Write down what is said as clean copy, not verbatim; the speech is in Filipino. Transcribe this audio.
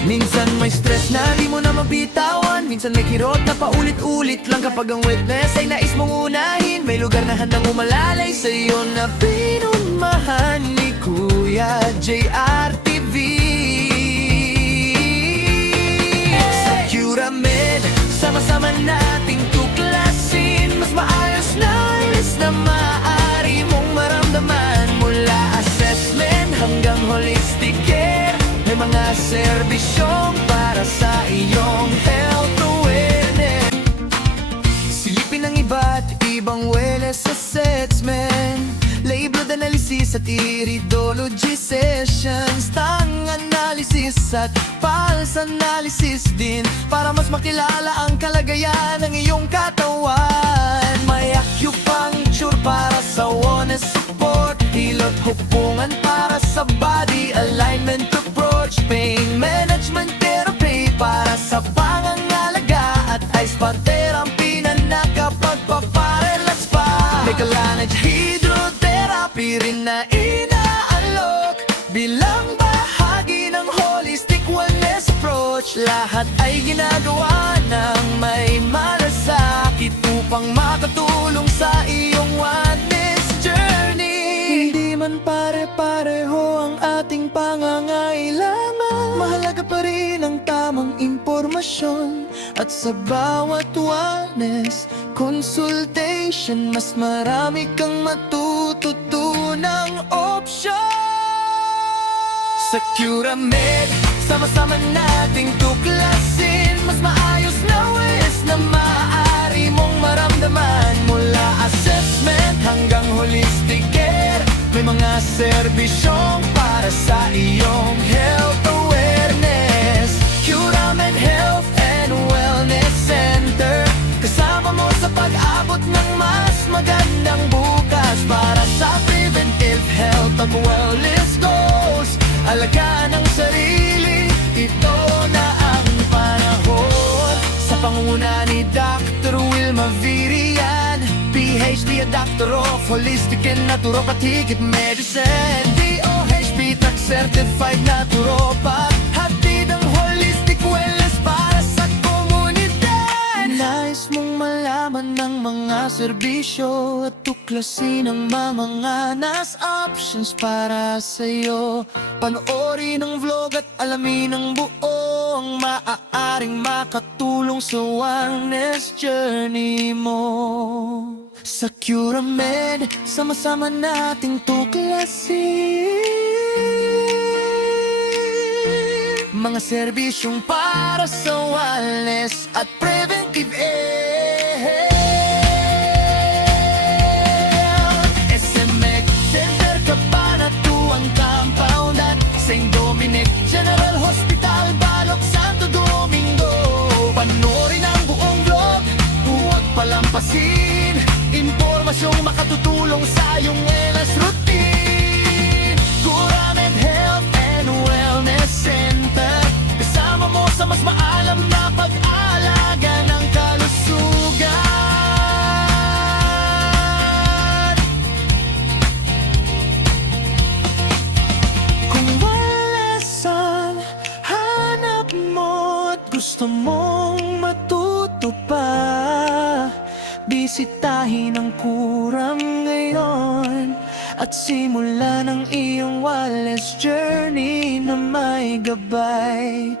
Minsan may stress na di mo na mabitawan, minsan may kirot na paulit-ulit lang. Kapag ang witness ay nais mong unahin, may lugar na handang umalalay sa'yo na pinunmahan ni Kuya JRTV. Sa Curamed, sama-sama nating tuklasin mas maayos na ilis na maaari mong maramdaman. Mula assessment hanggang holistic care, may mga serbisyong para sa iyong health awareness. Silipin ang iba't ibang wellness assessment, lay blood analysis at iridology sessions, tang analysis at pulse analysis din, para mas makilala ang kalagayan ng iyong katawan. May acupuncture para sa wellness support, hilot hupungan para sa body alignment approach, pain management therapy para sa pangangalaga, at ice bath therapy na nakapagpaparelax pa. May Kalanaj hydrotherapy rin na inaalok bilang bahagi ng holistic wellness approach. Lahat ay ginagawa ng may malasakit upang makatulong sa iyong wellness journey. Hindi man pare-pareho ang ating pangangailangan, mahalaga pa rin ang tamang impormasyon. At sa bawat wellness consultation, mas marami kang matututunang opsyon. Sa Curamed, sama-sama nating tuklasin mas maayos na ways na maaari mong maramdaman. Mula assessment hanggang holistic care, may mga serbisyong para sa iyong health awareness. Curamed Health and Wellness Center, kasama mo sa pag-abot ng mas magandang bukas. Para sa preventive health at wellness goals, alagaan ang sarili, ito na ang panahon. Sa pangunguna ni Dr. Wilma Virian, PhD at Doctor of Holistic and Naturopathic Medicine, DOHP Tax Certified Naturopath, hatid ang holistic wellness para sa komunidad. Nais mong malaman ng mga serbisyo at tuklasin ang mga nas options para sa'yo. Panoorin ang vlog at alamin ang buo ang maaaring makatulong sa wellness journey mo. Sa Curamed, sama-sama nating tuklasin mga serbisyong para sa wellness at preventive health. SMX Center, Cabanatuan Compound at St. Dominic General Hospital, Balok, Santo Domingo. Panoorin ang buong vlog, huwag palampasin impormasyong makatutulong sa iyong wellness routine. Curamed Health and Wellness Center, kasama mo sa mas maalam na pag-alaga ng kalusugan. Kung wellness ang hanap mo at gusto mong matuto pa, bisitahin ang Curam ngayon at simulan ang iyong wellness journey na may gabay.